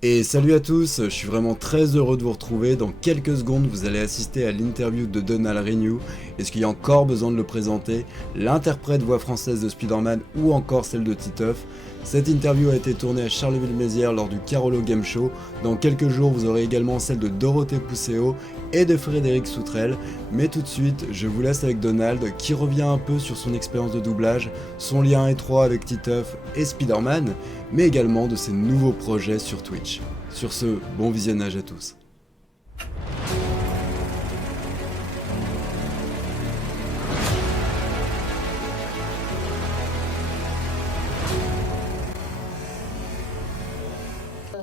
Et salut à tous, je suis vraiment très heureux de vous retrouver. Dans quelques secondes, vous allez assister à l'interview de Donald Renew. Est-ce qu'il y a encore besoin de le présenter? L'interprète voix française de Spider-Man ou encore celle de Titeuf. Cette interview a été tournée à Charleville-Mézières lors du Carolo Game Show. Dans quelques jours, vous aurez également celle de Dorothée Pousseau et de Frédéric Soutrel. Mais tout de suite, je vous laisse avec Donald qui revient un peu sur son expérience de doublage, son lien étroit avec Titeuf et Spider-Man, mais également de ses nouveaux projets sur Twitch. Sur ce, bon visionnage à tous.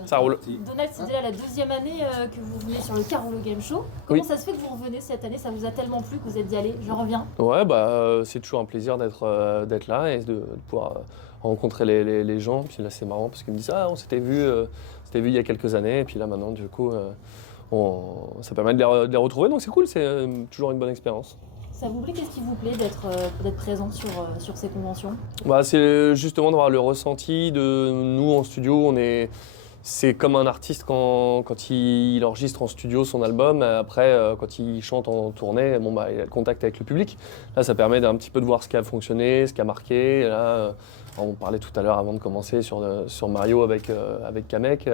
Ça roule. Donald, c'est déjà la deuxième année que vous venez sur le Carolo Game Show. Comment ça se fait que vous revenez cette année? Ça vous a tellement plu que vous êtes dit allez, je reviens? Ouais, c'est toujours un plaisir d'être là et de pouvoir rencontrer les gens. Puis là, c'est marrant parce qu'ils me disent on s'était vu il y a quelques années. Et puis là, maintenant, du coup, ça permet de les retrouver. Donc c'est cool, c'est toujours une bonne expérience. Ça vous plaît? Qu'est-ce qui vous plaît d'être présent sur ces conventions? C'est justement d'avoir le ressenti de nous en studio. C'est comme un artiste quand il enregistre en studio son album. Après, quand il chante en tournée, il a le contact avec le public. Là, ça permet d'un petit peu de voir ce qui a fonctionné, ce qui a marqué. Et là, on parlait tout à l'heure avant de commencer sur Mario avec Kamek.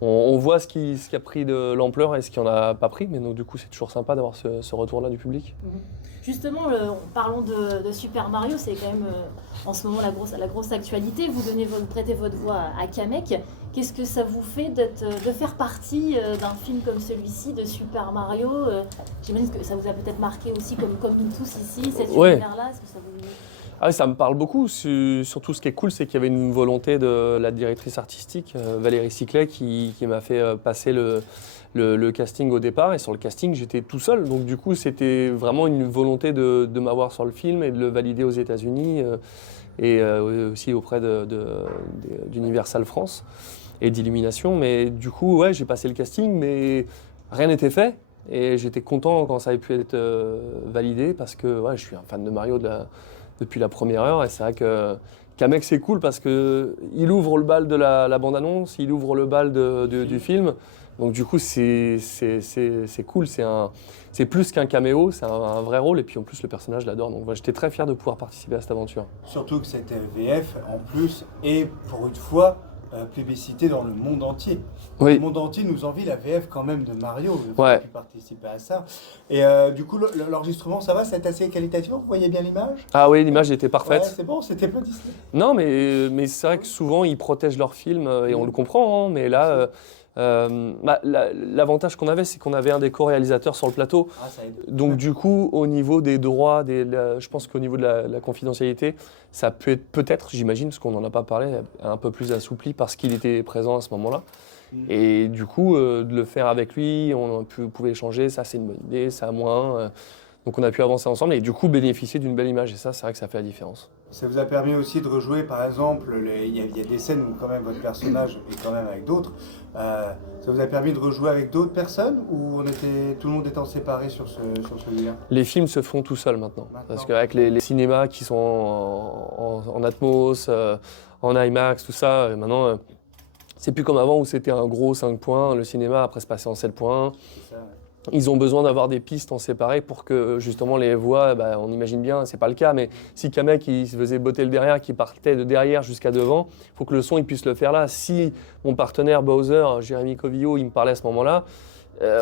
On voit ce qui a pris de l'ampleur et ce qui en a pas pris. Mais donc, du coup, c'est toujours sympa d'avoir ce retour-là du public. Justement, parlons de Super Mario, c'est quand même en ce moment la grosse actualité. Vous prêtez votre voix à Kamek. Qu'est-ce que ça vous fait de faire partie d'un film comme celui-ci, de Super Mario? J'imagine que ça vous a peut-être marqué aussi, comme nous tous ici, cet univers-là. Est-ce que ça vous... Ça me parle beaucoup. Surtout, ce qui est cool, c'est qu'il y avait une volonté de la directrice artistique, Valérie Ciclet, qui m'a fait passer le casting au départ. Et sur le casting, j'étais tout seul. Donc du coup, c'était vraiment une volonté de m'avoir sur le film et de le valider aux États-Unis et aussi auprès d'Universal France et d'Illumination. Mais du coup, ouais, j'ai passé le casting, mais rien n'était fait. Et j'étais content quand ça avait pu être validé parce que je suis un fan de Mario depuis la première heure. Et c'est vrai que Kamek, c'est cool parce qu'il ouvre le bal de la bande-annonce, il ouvre le bal du film. Donc du coup, c'est cool, c'est plus qu'un caméo, c'est un vrai rôle. Et puis en plus, le personnage l'adore. Donc j'étais très fier de pouvoir participer à cette aventure. Surtout que cette VF, en plus, est pour une fois plébiscitée dans le monde entier. Oui. Le monde entier nous envie la VF quand même de Mario, Ouais. qui participer à ça. Et du coup, l'enregistrement, ça va, c'est assez qualitatif, vous voyez bien l'image? Ah oui, l'image était parfaite. Ouais, c'est bon, c'était pas Disney. Non, mais c'est vrai que souvent, ils protègent leurs films et on le comprend. Mais là, l'avantage qu'on avait, c'est qu'on avait un des co-réalisateurs sur le plateau. Ah, ça aide. Donc du coup, au niveau des droits, je pense qu'au niveau de la confidentialité, ça peut être peut-être, j'imagine, parce qu'on n'en a pas parlé, un peu plus assoupli parce qu'il était présent à ce moment-là. Et du coup, de le faire avec lui, on pouvait échanger, ça c'est une bonne idée, ça moins. Donc on a pu avancer ensemble et du coup bénéficier d'une belle image. Et ça, c'est vrai que ça fait la différence. Ça vous a permis aussi de rejouer, par exemple, il y a des scènes où quand même votre personnage est quand même avec d'autres. Ça vous a permis de rejouer avec d'autres personnes ou tout le monde étant séparé sur celui-là? Les films se font tout seuls maintenant. Parce qu'avec les cinémas qui sont en Atmos, en IMAX, tout ça, maintenant, c'est plus comme avant où c'était un gros 5 points. Le cinéma après se passer en 7 points. C'est ça, ouais. Ils ont besoin d'avoir des pistes en séparé pour que justement les voix, on imagine bien, c'est pas le cas, mais si Kamek il se faisait botter le derrière, qui partait de derrière jusqu'à devant, il faut que le son il puisse le faire là. Si mon partenaire Bowser, Jérémy Covillo, il me parlait à ce moment-là,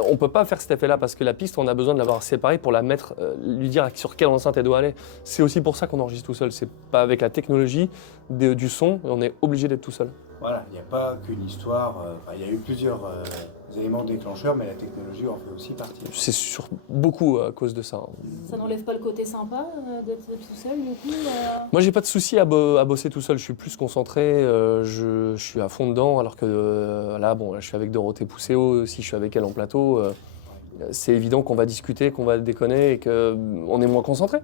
on peut pas faire cet effet-là parce que la piste, on a besoin de l'avoir séparée pour la mettre, lui dire sur quelle enceinte elle doit aller. C'est aussi pour ça qu'on enregistre tout seul. C'est pas avec la technologie du son, on est obligé d'être tout seul. Voilà, il n'y a pas qu'une histoire, il y a eu plusieurs éléments déclencheurs, mais la technologie en fait aussi partie. C'est beaucoup à cause de ça. Ça n'enlève pas le côté sympa d'être tout seul du coup Moi, j'ai pas de souci à bosser tout seul. Je suis plus concentré, je suis à fond dedans. Alors que là, je suis avec Dorothée Pousseau, si je suis avec elle en plateau, c'est évident qu'on va discuter, qu'on va déconner et qu'on est moins concentré.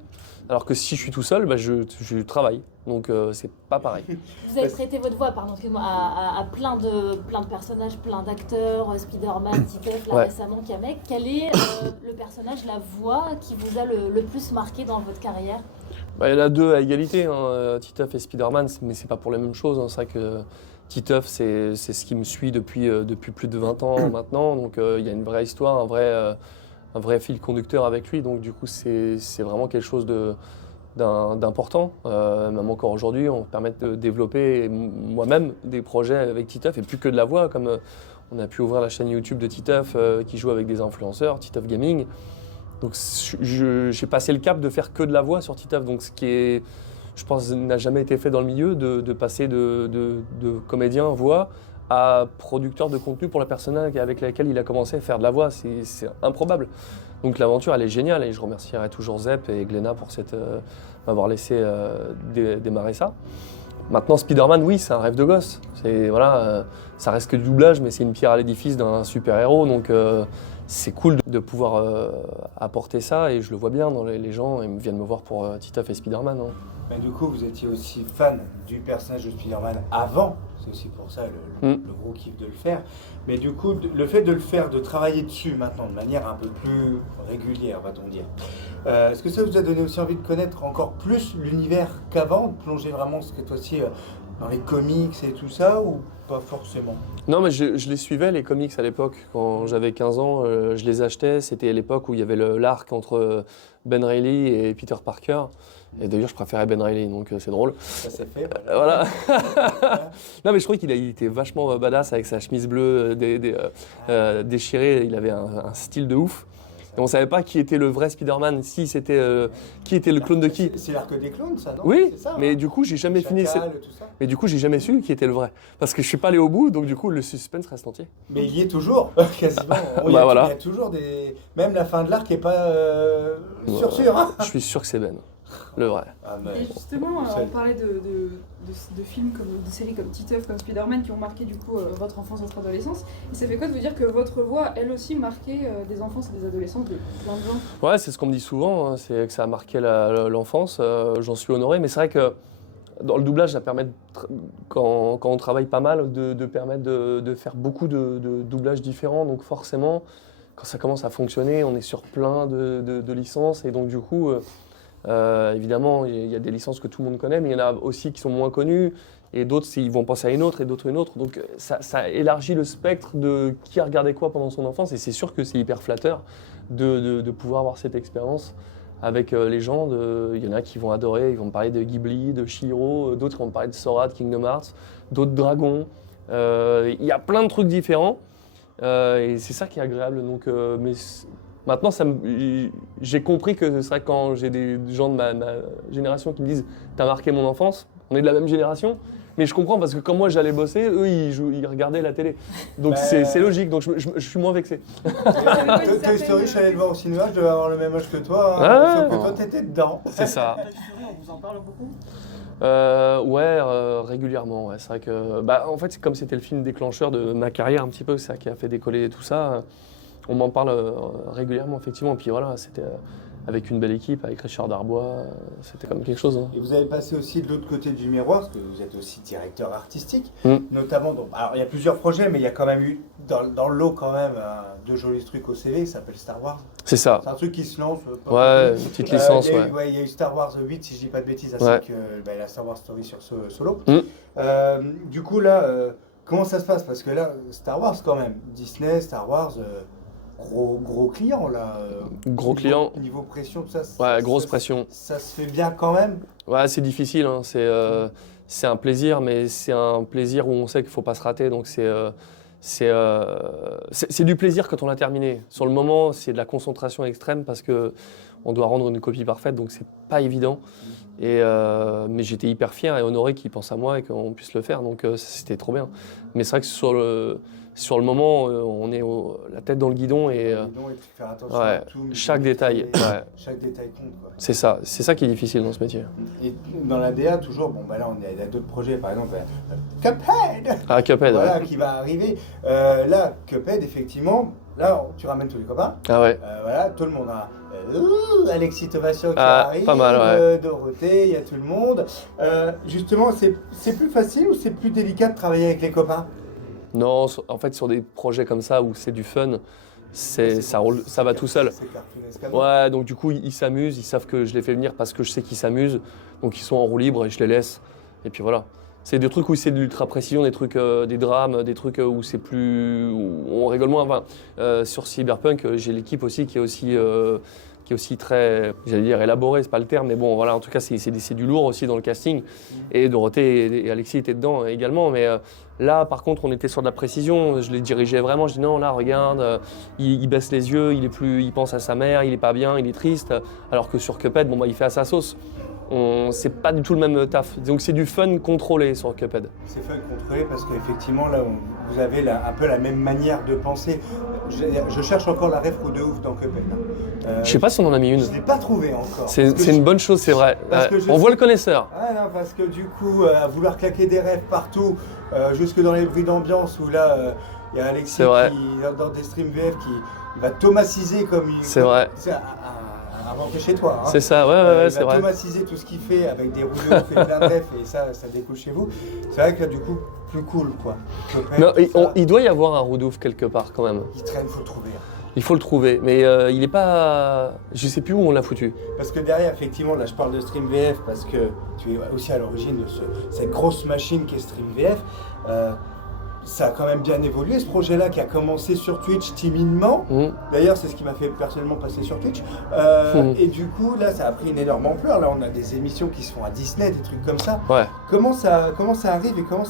Alors que si je suis tout seul, je travaille. Donc c'est pas pareil. Vous avez prêté votre voix, pardon, excusez-moi, à plein de personnages, plein d'acteurs, Spider-Man, Titeuf, là récemment, Kamek. Quel est le personnage, la voix qui vous a le plus marqué dans votre carrière? Il y en a deux à égalité, Titeuf et Spider-Man, mais c'est pas pour les mêmes choses. C'est vrai que Titeuf, c'est ce qui me suit depuis plus de 20 ans maintenant. Donc il y a une vraie histoire, un vrai fil conducteur avec lui. Donc du coup, c'est vraiment quelque chose d'important. Même encore aujourd'hui, on permet de développer moi-même des projets avec Titeuf et plus que de la voix, comme on a pu ouvrir la chaîne YouTube de Titeuf qui joue avec des influenceurs, Titeuf Gaming. Donc j'ai passé le cap de faire que de la voix sur Titeuf. Donc ce qui est, je pense, n'a jamais été fait dans le milieu, de passer de comédien voix à producteur de contenu pour la personne avec laquelle il a commencé à faire de la voix. C'est improbable. Donc l'aventure, elle est géniale et je remercierai toujours Zep et Glénat pour m'avoir laissé démarrer ça. Maintenant, Spider-Man, oui, c'est un rêve de gosse. Ça reste que du doublage, mais c'est une pierre à l'édifice d'un super-héros. Donc c'est cool de pouvoir apporter ça et je le vois bien dans les gens. Ils viennent me voir pour Titeuf et Spider-Man. Hein. Mais du coup, vous étiez aussi fan du personnage de Spider-Man avant, c'est aussi pour ça le gros kiff de le faire. Mais du coup, le fait de le faire, de travailler dessus maintenant de manière un peu plus régulière, va-t-on dire, est-ce que ça vous a donné aussi envie de connaître encore plus l'univers qu'avant, de plonger vraiment cette fois-ci dans les comics et tout ça, ou pas forcément? Non, mais je les suivais, les comics, à l'époque. Quand j'avais 15 ans, je les achetais. C'était à l'époque où il y avait l'arc entre Ben Reilly et Peter Parker. Et d'ailleurs, je préférais Ben Reilly, donc c'est drôle. Ça s'est fait, Voilà. Non, mais je trouvais qu'il était vachement badass avec sa chemise bleue déchirée. Il avait un style de ouf. Et on savait pas qui était le vrai Spider-Man, si c'était qui était le clone de qui. C'est l'arc des clones, ça, non? Oui, C'est ça, mais hein. du coup, j'ai jamais fini. Chacal, tout ça. Mais du coup, j'ai jamais su qui était le vrai. Parce que je suis pas allé au bout, donc du coup, le suspense reste entier. Mais il y est toujours, quasiment. Il y a toujours des. Même la fin de l'arc n'est pas sûr. Hein. Je suis sûr que c'est Ben, le vrai. Et justement, on parlait de films, de séries comme Titeuf, comme Spider-Man, qui ont marqué du coup votre enfance, votre adolescence. Et ça fait quoi de vous dire que votre voix, elle aussi, marquait des enfances et des adolescences de plein de gens? Ouais, c'est ce qu'on me dit souvent, hein, c'est que ça a marqué l'enfance. J'en suis honoré, mais c'est vrai que dans le doublage, ça permet, quand on travaille pas mal, de permettre de faire beaucoup de doublages différents. Donc forcément, quand ça commence à fonctionner, on est sur plein de licences. Et donc du coup, évidemment, il y a des licences que tout le monde connaît, mais il y en a aussi qui sont moins connues. Et d'autres, ils vont penser à une autre, et d'autres une autre. Donc ça élargit le spectre de qui a regardé quoi pendant son enfance. Et c'est sûr que c'est hyper flatteur de pouvoir avoir cette expérience avec les gens. Il y en a qui vont adorer, ils vont me parler de Ghibli, de Chihiro, d'autres vont me parler de Sora, de Kingdom Hearts, d'autres Dragons. Il y a plein de trucs différents et c'est ça qui est agréable. Donc, mais maintenant, j'ai compris que c'est vrai que quand j'ai des gens de ma génération qui me disent « t'as marqué mon enfance », on est de la même génération. Mais je comprends parce que quand moi j'allais bosser, eux ils regardaient la télé. Donc c'est logique, donc je suis moins vexé. Toy Story, je suis allé le voir au cinéma, je devais avoir le même âge que toi, sauf que toi t'étais dedans. C'est ça. On vous en parle beaucoup? Régulièrement. Ouais. C'est vrai que, en fait, comme c'était le film déclencheur de ma carrière un petit peu, ça qui a fait décoller tout ça, on m'en parle régulièrement, effectivement. Et puis voilà, c'était avec une belle équipe, avec Richard Darbois, c'était comme quelque chose. Hein. Et vous avez passé aussi de l'autre côté du miroir, parce que vous êtes aussi directeur artistique, notamment. Alors il y a plusieurs projets, mais il y a quand même eu dans le lot quand même deux jolis trucs au CV, ça s'appelle Star Wars. C'est ça. C'est un truc qui se lance. Ouais, une petite licence, il y a eu Star Wars 8, si je dis pas de bêtises, ainsi que la Star Wars Story sur Solo. Du coup là, comment ça se passe? Parce que là, Star Wars quand même, Disney, Star Wars. Gros client là. Gros client. Niveau pression, tout ça. Ouais, grosse pression. Ça se fait bien quand même. Ouais, c'est difficile. Hein. C'est un plaisir, mais c'est un plaisir où on sait qu'il ne faut pas se rater. Donc c'est du plaisir quand on l'a terminé. Sur le moment, c'est de la concentration extrême parce que on doit rendre une copie parfaite, donc c'est pas évident. Mais j'étais hyper fier et honoré qu'ils pensent à moi et qu'on puisse le faire. Donc c'était trop bien. Mais c'est vrai que sur le moment, on est la tête dans le guidon et faire attention à tout, chaque détail. Chaque détail compte. Quoi. C'est ça qui est difficile dans ce métier. Et dans la DA, toujours, là, il y a d'autres projets, par exemple, Cuphead. Ah, Cuphead, voilà, qui va arriver. Là, Cuphead, effectivement, là, tu ramènes tous les copains. Ah ouais. Voilà, tout le monde a Alexis Thomasian qui arrive, pas mal, ouais. Dorothée, il y a tout le monde. Justement, c'est plus facile ou c'est plus délicat de travailler avec les copains? Non, en fait, sur des projets comme ça où c'est du fun, ça roule, ça va tout seul. Ouais, donc du coup, ils s'amusent, ils savent que je les fais venir parce que je sais qu'ils s'amusent. Donc ils sont en roue libre et je les laisse. Et puis voilà. C'est des trucs où c'est de l'ultra précision, des trucs, des drames, des trucs où c'est plus, où on rigole moins. Enfin, sur Cyberpunk, j'ai l'équipe aussi qui est aussi très, j'allais dire élaborée, c'est pas le terme, mais bon, voilà, en tout cas, c'est du lourd aussi dans le casting. Et Dorothée et Alexis étaient dedans également, mais là, par contre, on était sur de la précision. Je les dirigeais vraiment. Je dis non, là, regarde, il baisse les yeux, il pense à sa mère, il est pas bien, il est triste. Alors que sur Cuphead, bon, bah, il fait à sa sauce. C'est pas du tout le même taf. Donc c'est du fun contrôlé sur Cuphead. C'est fun contrôlé parce qu'effectivement là vous avez un peu la même manière de penser. Je cherche encore la ref de ouf dans Cuphead. Je sais pas si on en a mis une. Je l'ai pas trouvé encore. C'est une bonne chose, c'est vrai. On voit le connaisseur. Ah non, parce que du coup, à vouloir claquer des rêves partout, jusque dans les bruits d'ambiance où là, il y a Alexis qui, dans des streams VF qui va thomaciser comme il... C'est vrai. À rentrer chez toi. Hein. C'est ça, ouais, c'est vrai. Il va thomaciser tout ce qu'il fait avec des rouleaux, fait plein de refs et ça découle chez vous. C'est vrai que du coup, plus cool quoi. Non, il doit y avoir un Roudouf quelque part quand même. Il traîne, faut le trouver. Il faut le trouver, mais il est pas... Je sais plus où on l'a foutu. Parce que derrière, effectivement, là je parle de Stream VF parce que tu es aussi à l'origine de cette grosse machine qui est Stream VF. Ça a quand même bien évolué ce projet-là qui a commencé sur Twitch timidement. D'ailleurs, c'est ce qui m'a fait personnellement passer sur Twitch. Et du coup, là, ça a pris une énorme ampleur. Là, on a des émissions qui se font à Disney, des trucs comme ça. Ouais. Comment ça arrive et comment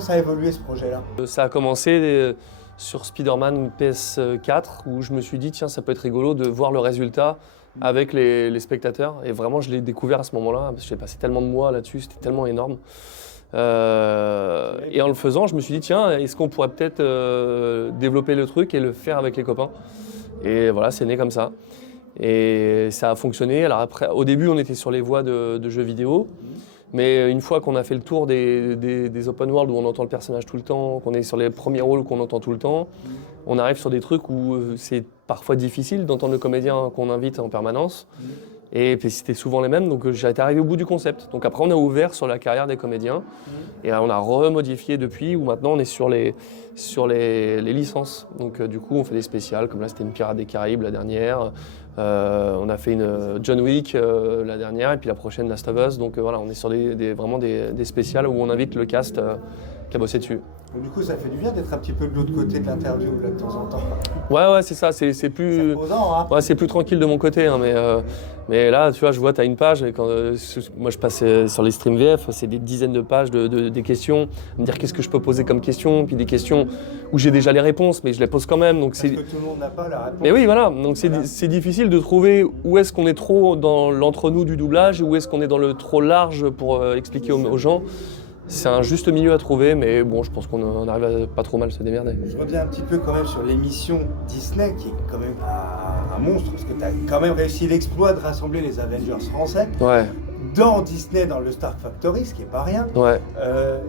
ça a évolué ce projet-là? Ça a commencé sur Spider-Man PS4 où je me suis dit, tiens, ça peut être rigolo de voir le résultat avec les spectateurs. Et vraiment, je l'ai découvert à ce moment-là parce que j'ai passé tellement de mois là-dessus, c'était tellement énorme. Et en le faisant, je me suis dit, tiens, est-ce qu'on pourrait peut-être développer le truc et le faire avec les copains? Et voilà, c'est né comme ça. Et ça a fonctionné. Alors après, au début, on était sur les voies de jeux vidéo. Mais une fois qu'on a fait le tour des open world où on entend le personnage tout le temps, qu'on est sur les premiers rôles qu'on entend tout le temps, on arrive sur des trucs où c'est parfois difficile d'entendre le comédien qu'on invite en permanence. Et puis c'était souvent les mêmes, donc j'ai été arrivé au bout du concept. Donc après on a ouvert sur la carrière des comédiens et on a remodifié depuis où maintenant on est sur les licences. Donc du coup on fait des spéciales, comme là c'était une Pirates des Caraïbes la dernière, on a fait une John Wick la dernière et puis la prochaine Last of Us. Donc voilà, on est sur vraiment des spéciales où on invite le cast qui a bossé dessus. Donc, du coup, ça fait du bien d'être un petit peu de l'autre côté de l'interview là, de temps en temps. Ouais, c'est ça. C'est plus. Hein. Ouais, c'est plus tranquille de mon côté, hein, mais là, tu vois, je vois, tu as une page. Et quand moi, je passe sur les streams VF, c'est des dizaines de pages des questions. Me dire qu'est-ce que je peux poser comme question, puis des questions où j'ai déjà les réponses, mais je les pose quand même. Donc parce que tout le monde n'a pas la réponse. Mais oui, voilà. Donc c'est difficile de trouver où est-ce qu'on est trop dans l'entre-nous du doublage, où est-ce qu'on est dans le trop large pour expliquer aux gens. C'est un juste milieu à trouver, mais bon, je pense qu'on arrive à pas trop mal se démerder. Je reviens un petit peu quand même sur l'émission Disney, qui est quand même un monstre, parce que tu as quand même réussi l'exploit de rassembler les Avengers français dans Disney, dans le Stark Factory, ce qui n'est pas rien. Ouais.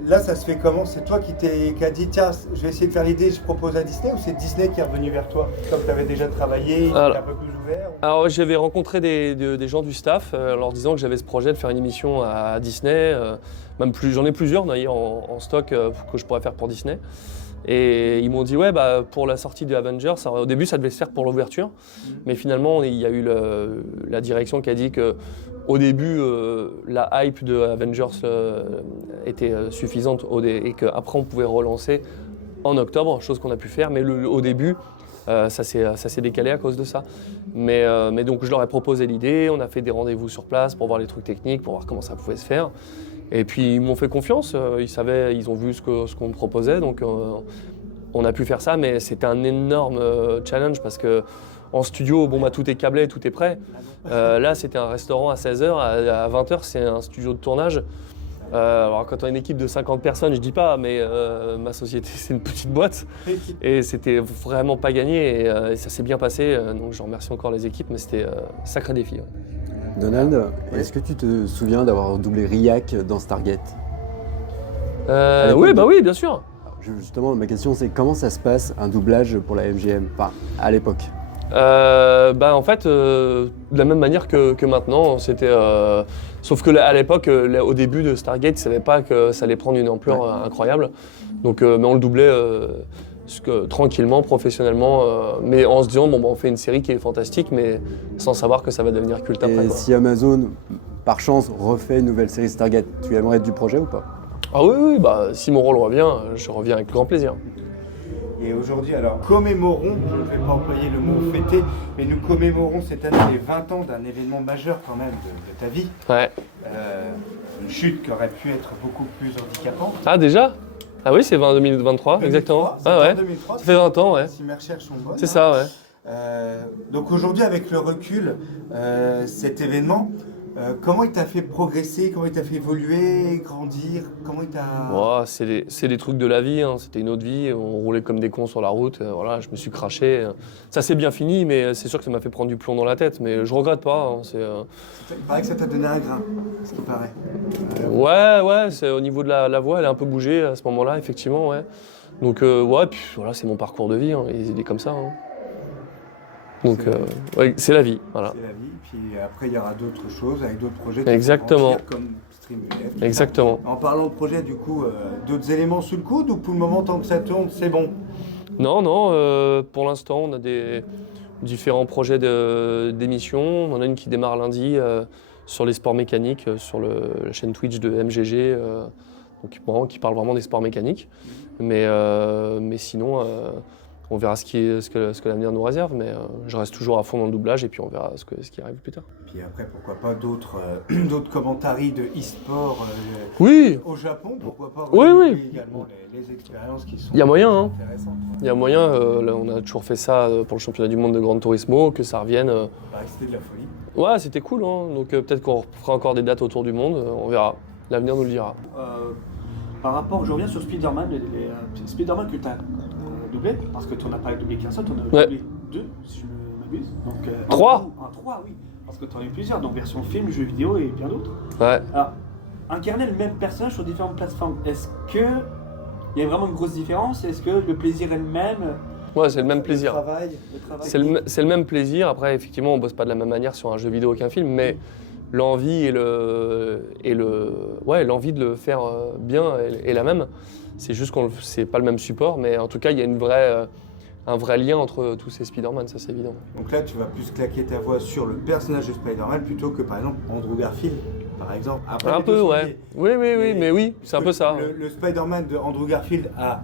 Là, ça se fait comment? C'est toi qui a dit, tiens, je vais essayer de faire l'idée, je propose à Disney, ou c'est Disney qui est revenu vers toi? Comme tu avais déjà travaillé, il était un peu plus ouvert? Alors, j'avais rencontré des gens du staff, leur disant que j'avais ce projet de faire une émission à Disney. Même plus, j'en ai plusieurs d'ailleurs en stock que je pourrais faire pour Disney. Et ils m'ont dit ouais bah pour la sortie de Avengers, au début ça devait se faire pour l'ouverture, mais finalement il y a eu la direction qui a dit que au début la hype de Avengers était suffisante et qu'après on pouvait relancer en octobre, chose qu'on a pu faire, mais au début ça s'est décalé à cause de ça. Mais donc je leur ai proposé l'idée, on a fait des rendez-vous sur place pour voir les trucs techniques, pour voir comment ça pouvait se faire. Et puis ils m'ont fait confiance, ils ont vu ce qu'on me proposait, donc on a pu faire ça, mais c'était un énorme challenge parce que en studio, bon bah tout est câblé, tout est prêt. Là c'était un restaurant à 16h, à 20h c'est un studio de tournage. Alors quand on a une équipe de 50 personnes, je dis pas, mais ma société c'est une petite boîte et c'était vraiment pas gagné et ça s'est bien passé, donc je remercie encore les équipes, mais c'était un sacré défi. Ouais. Donald, est-ce que tu te souviens d'avoir doublé Riak dans Stargate? Oui, bah oui, bien sûr. Justement, ma question c'est comment ça se passe un doublage pour la MGM, enfin à l'époque? En fait, de la même manière que maintenant, c'était. Sauf que à l'époque, au début de Stargate, ils ne savaient pas que ça allait prendre une ampleur incroyable. Donc, mais on le doublait tranquillement, professionnellement, mais en se disant bon, on fait une série qui est fantastique, mais sans savoir que ça va devenir culte après. Et si Amazon, par chance, refait une nouvelle série Stargate, tu aimerais être du projet ou pas? Ah oui, bah, si mon rôle revient, je reviens avec grand plaisir. Et aujourd'hui, alors, commémorons, je ne vais pas employer le mot fêter, mais nous commémorons cette année les 20 ans d'un événement majeur quand même de ta vie. Ouais. Une chute qui aurait pu être beaucoup plus handicapante. Ah déjà? Ah oui, c'est 2023, exactement. Ah ouais. 2003, ça fait 20 ans, ouais. Si mes recherches sont bonnes. C'est ça, ouais. Donc aujourd'hui, avec le recul, cet événement, comment il t'a fait progresser, comment il t'a fait évoluer, grandir, comment il t'a... Oh, c'est des trucs de la vie, hein. C'était une autre vie, on roulait comme des cons sur la route, voilà, je me suis craché. Ça s'est bien fini, mais c'est sûr que ça m'a fait prendre du plomb dans la tête, mais je regrette pas. Hein. Il paraît que ça t'a donné un grain, ce qui paraît. Ouais, c'est au niveau de la voix, elle a un peu bougé à ce moment-là, effectivement, ouais. Donc ouais, puis voilà, c'est mon parcours de vie, hein. Il est comme ça. Hein. Donc ouais, c'est la vie, voilà. C'est la vie, puis après il y aura d'autres choses avec d'autres projets. Exactement. Comme StreamVF. Exactement. En parlant de projet, du coup, d'autres éléments sous le coude ou pour le moment, tant que ça tourne, c'est bon? Non, pour l'instant, on a des différents projets d'émissions. On en a une qui démarre lundi sur les sports mécaniques, sur la chaîne Twitch de MGG, donc, qui parle vraiment des sports mécaniques. Mais sinon, on verra ce que l'avenir nous réserve, mais je reste toujours à fond dans le doublage et puis on verra ce qui arrive plus tard. Puis après, pourquoi pas d'autres commentaires de e-sport Oui. au Japon, pourquoi pas Oui. également les expériences qui sont Il y a moyen, hein. intéressantes. Il y a moyen, là, on a toujours fait ça pour le championnat du monde de Gran Turismo, que ça revienne. C'était de la folie. Ouais, c'était cool, hein. Donc peut-être qu'on fera encore des dates autour du monde, on verra. L'avenir nous le dira. Par rapport, je reviens sur Spider-Man, les Spider-Man que tu as doublé, parce que tu n'en as pas doublé qu'un seul, tu en as doublé 2, si je ne m'abuse. 3 3, oui, parce que tu en as eu plusieurs, donc version film, jeux vidéo et bien d'autres. Ouais. Alors, incarner le même personnage sur différentes plateformes, est-ce que il y a vraiment une grosse différence? Est-ce que le plaisir est le même? Ouais, c'est le même plaisir. Le travail c'est le même plaisir. Après, effectivement, on bosse pas de la même manière sur un jeu vidéo qu'un film, mais l'envie l'envie de le faire bien est la même. C'est juste qu'on c'est pas le même support, mais en tout cas, il y a un vrai lien entre tous ces Spider-Man, ça c'est évident. Donc là, tu vas plus claquer ta voix sur le personnage de Spider-Man plutôt que par exemple Andrew Garfield, par exemple. Après, Un peu, ouais. Oui, mais oui, c'est un peu ça. Le Spider-Man de Andrew Garfield a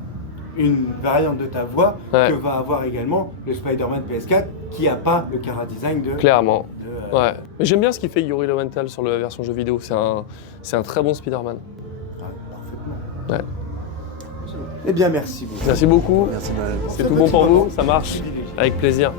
une variante de ta voix que va avoir également le Spider-Man PS4 qui n'a pas le chara-design de... Clairement. Ouais. Mais j'aime bien ce qu'il fait Yuri Lowenthal sur la version jeu vidéo. C'est un très bon Spider-Man. Parfaitement. Ouais. Eh bien, merci beaucoup. Merci beaucoup. Merci Noël. C'est tout bon pour vous, ça marche. Avec plaisir.